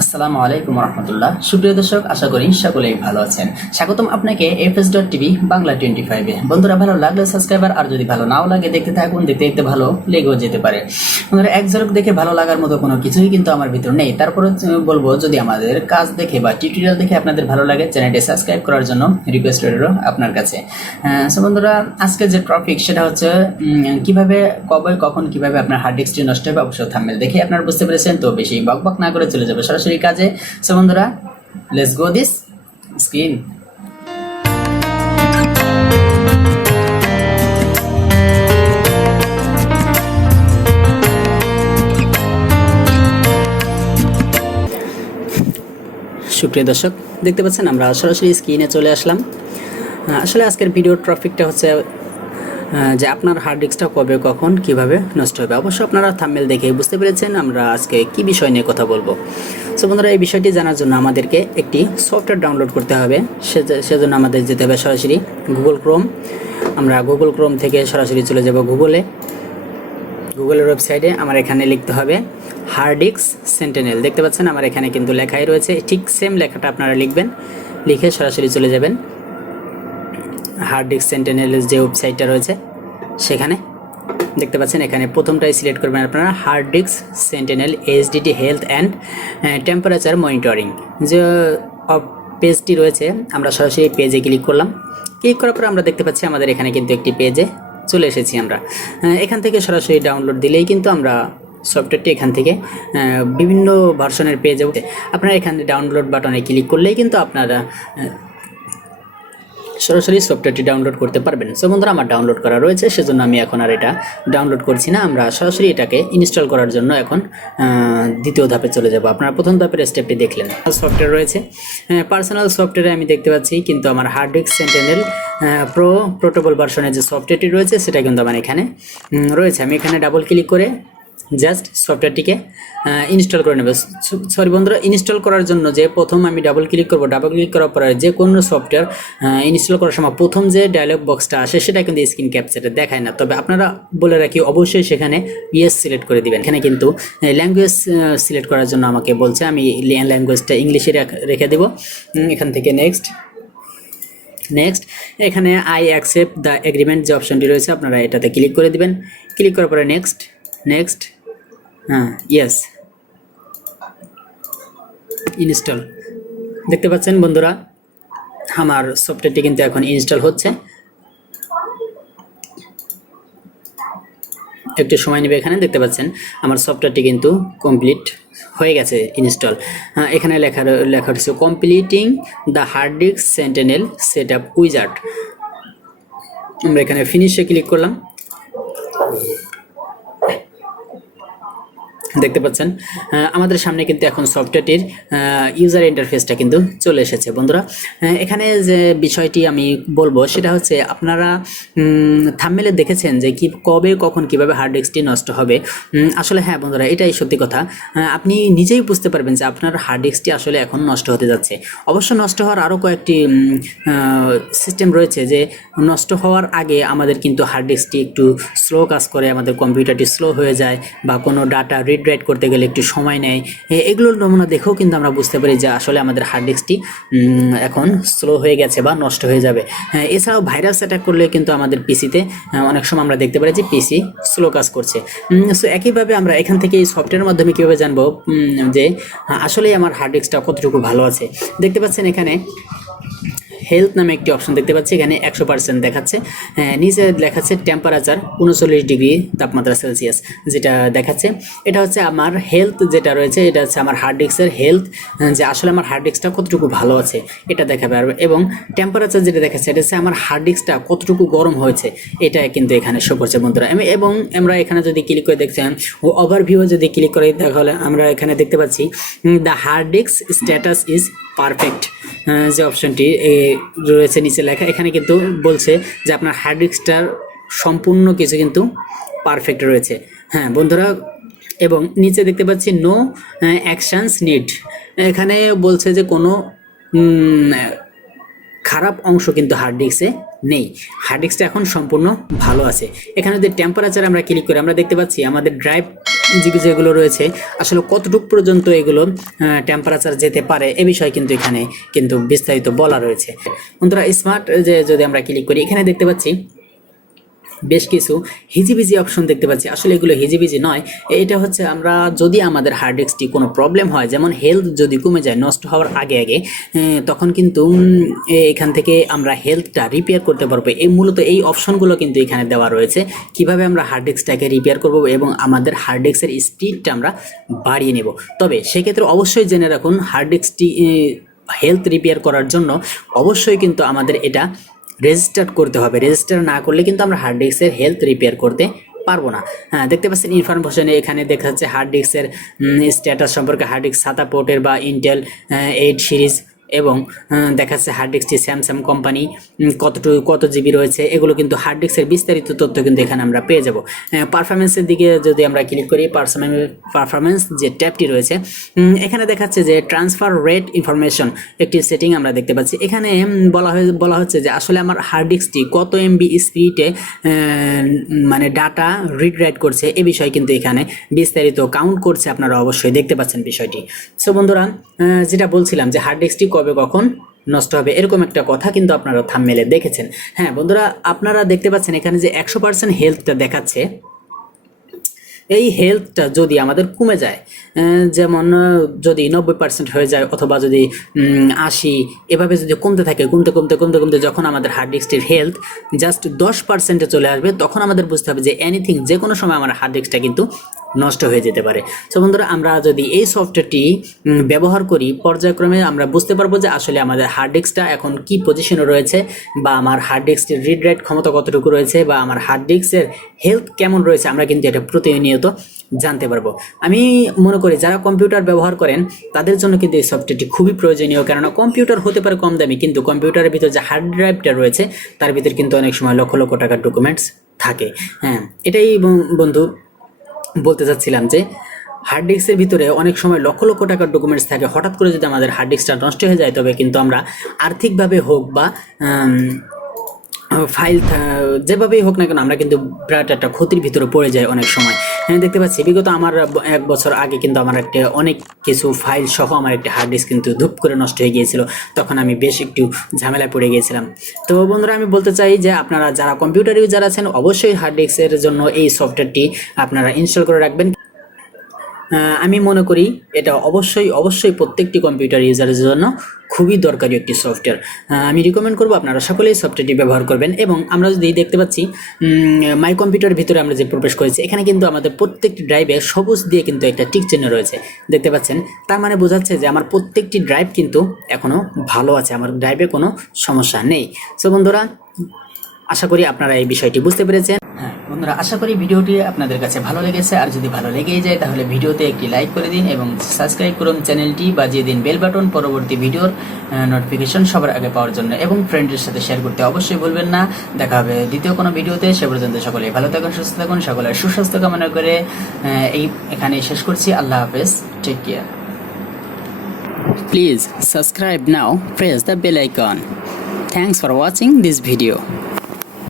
আসসালামু আলাইকুম রহমতুল্লাহ। সুপ্রিয় দর্শক, আশা করি সকলেই ভালো আছেন। স্বাগতম আপনাকে fs.tv বাংলা 25-এ। বন্ধুরা, ভালো লাগলে সাবস্ক্রাইবার, আর যদি ভালো নাও লাগে দেখতে থাকুন, দেখতে দেখতে ভালো লেগেও যেতে পারে। বন্ধুরা, এক ঝলক দেখে ভালো লাগার মতো কোনো কিছুই কিন্তু আমার ভিতর নেই। তারপরে বলবো, যদি আমাদের কাজ দেখে বা টিউটোরিয়াল দেখে আপনাদের ভালো লাগে, চ্যানেলটি সাবস্ক্রাইব করার জন্য রিকোয়েস্ট রইল আপনার কাছে। সো বন্ধুরা, আজকে যে টপিক সেটা হচ্ছে কিভাবে, কবে, কখন, কিভাবে আপনার হার্ড ডিস্কটি নষ্ট হবে। অবশ্য থাম্বনেল দেখে আপনারা বুঝতে পেরেছেন, তো বেশি বকবক না করে চলে যাবে সরাসরি কাজে। সো বন্ধুরা, লেটস গো দিস স্ক্রিন। সুপ্রিয় দর্শক, দেখতে পাচ্ছেন আমরা সরাসরি স্ক্রিনে চলে আসলাম। আসলে আজকের ভিডিওর টপিকটা হচ্ছে যে আপনার হার্ড ডিস্কটা কবে, কখন, কিভাবে নষ্ট হবে। অবশ্য আপনারা থাম্বনেল দেখে বুঝতে পেরেছেন আমরা আজকে কি বিষয় নিয়ে কথা বলবো। সো বন্ধুরা, এই বিষয়টি জানার জন্য আমাদেরকে একটি সফটওয়্যার ডাউনলোড করতে হবে। সেজন্য আমাদের যেতে হবে সরাসরি গুগল ক্রোম। আমরা গুগল ক্রোম থেকে সরাসরি চলে যাব গুগলের ওয়েবসাইটে। আমার এখানে লিখতে হবে হার্ডিস্ক সেন্টিনেল। দেখতে পাচ্ছেন আমার এখানে কিন্তু লেখাই রয়েছে, ঠিক সেম লেখাটা আপনারা লিখবেন। লিখে সরাসরি চলে যাবেন হার্ডিস্ক সেন্টিনেলের যে ওয়েবসাইটটা রয়েছে সেখানে। দেখতে পাচ্ছেন এখানে প্রথমটাই সিলেক্ট করবেন আপনারা, Hard Disk Sentinel HDT health and temperature monitoring যে পেজটি রয়েছে। আমরা সরাসরি পেজে ক্লিক করলাম। ক্লিক করার পর আমরা দেখতে পাচ্ছি আমাদের এখানে কিন্তু একটি পেজে চলে এসেছি। আমরা এখান থেকে সরাসরি ডাউনলোড দিলেই কিন্তু আমরা সফটওয়্যারটি এখান থেকে বিভিন্ন ভার্সনের পেজে আপনারা এখানে ডাউনলোড বাটনে ক্লিক করলেই কিন্তু আপনারা সরাসরি সফটওয়্যারটি ডাউনলোড করতে পারবেন। সো বন্ধুরা, আমার ডাউনলোড করা রয়েছে, সেজন্য আমি এখন আর এটা ডাউনলোড করছি না। আমরা সরাসরি এটাকে ইনস্টল করার জন্য এখন দ্বিতীয় ধাপে চলে যাব। আপনারা প্রথম ধাপের স্টেপটি দেখলেন, সফটওয়্যার রয়েছে। পার্সোনাল সফটওয়্যারে আমি দেখতে পাচ্ছি কিন্তু আমার হার্ডিস্ক সেন্টিনেল পোর্টেবল ভার্সনের যে সফটওয়্যারটি রয়েছে সেটা কিন্তু আমার এখানে রয়েছে। আমি এখানে ডাবল ক্লিক করে জাস্ট সফটওয়্যারটিকে ইনস্টল করে নেব। সরি বন্ধুরা, ইনস্টল করার জন্য যে প্রথম আমি ডাবল ক্লিক করব, ডাবল ক্লিক করার পরে যে কোনো সফটওয়্যার ইনস্টল করার সময় প্রথম যে ডায়লগ বক্সটা আসে সেটা কিন্তু স্ক্রিন ক্যাপচারে দেখায় না। তবে আপনারা বলে রাখি, অবশ্যই সেখানে ইয়েস সিলেক্ট করে দিবেন। এখানে কিন্তু ল্যাঙ্গুয়েজ সিলেক্ট করার জন্য আমাকে বলছে, আমি ল্যাঙ্গুয়েজটা ইংলিশে রেখে দেব। এখান থেকে নেক্সট এখানে আই অ্যাকসেপ্ট দ্য এগ্রিমেন্ট যে অপশনটি রয়েছে আপনারা এটাতে ক্লিক করে দিবেন। ক্লিক করার পরে নেক্সট ইয়েস ইনস্টল। দেখতে পাচ্ছেন বন্ধুরা, আমার সফটওয়্যারটি কিন্তু এখন ইনস্টল হচ্ছে। একটু সময় নেবে। এখানে দেখতে পাচ্ছেন আমার সফটওয়্যারটি কিন্তু কমপ্লিট হয়ে গেছে ইনস্টল। এখানে লেখা রয়েছে completing the Hard Disk Sentinel setup wizard. আমরা এখানে ফিনিশে ক্লিক করলাম। দেখতে পাচ্ছেন আমাদের সামনে কিন্তু এখন সফটওয়্যারটির ইউজার ইন্টারফেসটা কিন্তু চলে এসেছে। বন্ধুরা, এখানে যে বিষয়টি আমি বলবো সেটা হচ্ছে, আপনারা থাম্বনেলে দেখেছেন যে কবে, কখন, কিভাবে হার্ড ডিস্কটি নষ্ট হবে। আসলে হ্যাঁ বন্ধুরা, এটাই সত্যি কথা। আপনি নিজেই বুঝতে পারবেন যে আপনার হার্ড ডিস্কটি আসলে এখন নষ্ট হতে যাচ্ছে। অবশ্য নষ্ট হওয়ার আরও কয়েকটি সিস্টেম রয়েছে, যে নষ্ট হওয়ার আগে আমাদের কিন্তু হার্ড ডিস্কটি একটু স্লো কাজ করে, আমাদের কম্পিউটারটি স্লো হয়ে যায়, বা কোনো ডাটা রিড রাইট করতে গেলে একটু সময় নেয়। এগুলোর নমুনা দেখেও কিন্তু আমরা বুঝতে পারি যে আসলে আমাদের হার্ড ডিস্কটি এখন স্লো হয়ে গেছে বা নষ্ট হয়ে যাবে। এছাড়াও ভাইরাস অ্যাটাক করলে কিন্তু আমাদের পিসিতে অনেক সময় আমরা দেখতে পারি যে পিসি স্লো কাজ করছে। সো একইভাবে আমরা এখান থেকে এই সফটওয়্যারের মাধ্যমে কীভাবে জানবো যে আসলে আমার হার্ড ডিস্কটা কতটুকু ভালো আছে। দেখতে পাচ্ছেন এখানে হেলথ নামে একটি অপশন দেখতে পাচ্ছি, এখানে 100% দেখাচ্ছে। নিচে দেখাচ্ছে টেম্পারেচার 39 ডিগ্রি তাপমাত্রা সেলসিয়াস যেটা দেখাচ্ছে। এটা হচ্ছে আমার হেলথ যেটা রয়েছে, এটা হচ্ছে আমার হার্ড ডিস্কের হেলথ, যে আসলে আমার হার্ড ডিস্কটা কতটুকু ভালো আছে এটা দেখাবে। এবং টেম্পারেচার যেটা দেখাচ্ছে এটা হচ্ছে আমার হার্ড ডিস্কটা কতটুকু গরম হয়েছে, এটা কিন্তু এখানে শো করছে বন্ধুরা। এবং আমরা এখানে যদি ক্লিক করে দেখছেন ও ওভারভিউ যদি ক্লিক করে তাহলে আমরা এখানে দেখতে পাচ্ছি the hard disk status is perfect যে অপশনটি রয়েছে নিচে লেখা। এখানে কিন্তু বলছে যে আপনার হার্ড ডিস্কটার সম্পূর্ণ কিছু কিন্তু পারফেক্ট রয়েছে। হ্যাঁ বন্ধুরা, এবং নিচে দেখতে পাচ্ছি নো অ্যাকশনস নিড। এখানে বলছে যে কোনো খারাপ অংশ কিন্তু হার্ড ডিস্কে নেই, হার্ড ডিস্কটা এখন সম্পূর্ণ ভালো আছে। এখানে যদি টেম্পারেচার আমরা ক্লিক করি আমরা দেখতে পাচ্ছি আমাদের ড্রাইভ যেগুলো রয়েছে আসলে কতটুকু পর্যন্ত এগুলো টেম্পারেচার যেতে পারে এ বিষয়ে কিন্তু এখানে কিন্তু বিস্তারিত বলা রয়েছে। বন্ধুরা স্মার্ট যে যদি আমরা ক্লিক করি এখানে দেখতে পাচ্ছি বেশ কিছু হিজিবিজি অপশন দেখতে পাচ্ছি। আসলে এগুলো হিজিবিজি নয়, এটা হচ্ছে আমরা যদি আমাদের হার্ড ডিস্কটি কোনো প্রবলেম হয়, যেমন হেলথ যদি কমে যায় নষ্ট হওয়ার আগে আগে, তখন কিন্তু এখান থেকে আমরা হেলথটা রিপেয়ার করতে পারবো। এই মূলত এই অপশনগুলো কিন্তু এখানে দেওয়া রয়েছে, কিভাবে আমরা হার্ড ডিস্কটাকে রিপেয়ার করব এবং আমাদের হার্ড ডিস্কের স্পিডটা আমরা বাড়িয়ে নেব। তবে সেক্ষেত্রে অবশ্যই জেনে রাখুন হার্ড ডিস্কটি হেলথ রিপেয়ার করার জন্য অবশ্যই কিন্তু আমাদের এটা রেজিস্টার করতে হবে। রেজিস্টার না করলে কিন্তু আমরা হার্ড ডিস্কের হেলথ রিপেয়ার করতে পারবো না। হ্যাঁ, দেখতে পাচ্ছেন ইনফরমেশনে এখানে দেখা যাচ্ছে হার্ড ডিস্কের স্ট্যাটাস সম্পর্কে, হার্ড ডিস্ক সাতা পোর্টের বা ইন্টেল 8 সিরিজ, এবং দেখাচ্ছে হার্ড ডিস্কটি স্যামসাং কোম্পানি কত জিবি রয়েছে, এগুলো কিন্তু হার্ড ডিস্কের বিস্তারিত তথ্য কিন্তু এখানে আমরা পেয়ে যাব। পারফরমেন্সের দিকে যদি আমরা ক্লিক করি, পারফরমেন্স যে ট্যাবটি রয়েছে এখানে দেখাচ্ছে যে ট্রান্সফার রেট ইনফরমেশন একটি সেটিং আমরা দেখতে পাচ্ছি। এখানে বলা হচ্ছে যে আসলে আমার হার্ড ডিস্কটি কত এমবি স্পিডে মানে ডাটা রিড রাইট করছে এ বিষয়ে কিন্তু এখানে বিস্তারিত কাউন্ট করছে, আপনারা অবশ্যই দেখতে পাচ্ছেন বিষয়টি। সো বন্ধুরা, যেটা বলছিলাম যে হার্ড ডিস্কটি কবে কখন নষ্ট হবে এরকম একটা কথা কিন্তু আপনারা থাম্বনেলে দেখেছেন। হ্যাঁ বন্ধুরা, আপনারা দেখতে পাচ্ছেন এখানে যে 100% হেলথটা দেখাচ্ছে, এই হেলথটা যদি আমাদের কমে যায়, যেমন যদি 90% হয়ে যায় অথবা যদি 80, এভাবে যদি কমতে থাকে, কমতে যখন আমাদের হার্ড ডিস্কটির হেলথ জাস্ট 10%-এ চলে আসবে, তখন আমাদের বুঝতে হবে যে এনিথিং যে কোনো সময় আমার হার্ড ডিস্কটা কিন্তু নষ্ট হয়ে যেতে পারে। সো বন্ধুরা, আমরা যদি এই সফটওয়্যারটি ব্যবহার করি পর্যায়ক্রমে আমরা বুঝতে পারবো যে আসলে আমাদের হার্ড ডিস্কটা এখন কি পজিশনে রয়েছে, বা আমার হার্ড ডিস্কের রিড রাইট ক্ষমতা কতটুকু রয়েছে, বা আমার হার্ড ডিস্কের হেলথ কেমন রয়েছে, আমরা কিন্তু এটা প্রতিনিয়ত জানতে পারবো। আমি মনে করি যারা কম্পিউটার ব্যবহার করেন তাদের জন্য কিন্তু এই সফটওয়্যারটি খুবই প্রয়োজনীয়, কেননা কম্পিউটার হতে পারে কম দামি, কিন্তু কম্পিউটারের ভিতর যে হার্ড ড্রাইভটা রয়েছে তার ভিতর কিন্তু অনেক সময় লক্ষ লক্ষ টাকার ডকুমেন্টস থাকে। হ্যাঁ, এটাই বন্ধু বলতে চাচ্ছিলাম যে হার্ড ডিস্কের ভিতরে অনেক সময় লক্ষ লক্ষ টাকার ডকুমেন্টস থাকে। হঠাৎ করে যদি আমাদের হার্ড ডিস্কটা নষ্ট হয়ে যায়, তবে কিন্তু আমরা আর্থিকভাবে হোক বা ফাইল যেভাবেই হোক না কেন আমরা কিন্তু বিরাট একটা ক্ষতির ভিতরে পড়ে যায় অনেক সময়। আমি দেখতে পাচ্ছি বিগত আমার 1 বছর আগে কিন্তু আমার একটা অনেক কিছু ফাইল সহ আমার একটা হার্ড ডিস্ক কিন্তু ধূপ করে নষ্ট হয়ে গিয়েছিল, তখন আমি বেশ একটু ঝামেলায় পড়ে গিয়েছিলাম। তো বন্ধুরা, আমি বলতে চাই যে আপনারা যারা কম্পিউটার ইউজার আছেন অবশ্যই হার্ড ডিস্কের জন্য এই সফটওয়্যারটি আপনারা ইনস্টল করে রাখবেন। আমি মনে করি এটা অবশ্যই প্রত্যেকটি কম্পিউটার ইউজারের জন্য খুবই দরকারি একটি সফটওয়্যার। আমি রিকমেন্ড করব আপনারা সকলেই সফটওয়্যারটি ব্যবহার করবেন। এবং আমরা যদি দেখতে পাচ্ছি মাই কম্পিউটারের ভিতরে আমরা যে প্রবেশ করেছি, এখানে কিন্তু আমাদের প্রত্যেকটি ড্রাইভে সবুজ দিয়ে কিন্তু একটা টিক চিহ্ন রয়েছে, দেখতে পাচ্ছেন। তার মানে বোঝাচ্ছে যে আমার প্রত্যেকটি ড্রাইভ কিন্তু এখনও ভালো আছে, আমার ড্রাইভে কোনো সমস্যা নেই। সো বন্ধুরা, আশা করি আপনারা এই বিষয়টি বুঝতে পেরেছেন। হ্যাঁ বন্ধুরা, আশা করি ভিডিওটি আপনাদের কাছে ভালো লেগেছে। আর যদি ভালো লেগেই যায় তাহলে ভিডিওতে একটি লাইক করে দিন এবং সাবস্ক্রাইব করুন চ্যানেলটি, বাজিয়ে দিন বেল বাটন পরবর্তী ভিডিওর নোটিফিকেশন সবার আগে পাওয়ার জন্য, এবং ফ্রেন্ডের সাথে শেয়ার করতে অবশ্যই ভুলবেন না। দেখা হবে দ্বিতীয় কোনো ভিডিওতে। সে পর্যন্ত সকলে ভালো থাকুন, সুস্থ থাকুন, সকলের সুস্বাস্থ্য কামনা করে এখানে শেষ করছি। আল্লাহ হাফেজ, take care. Please subscribe now, press the bell icon. Thanks for watching this video.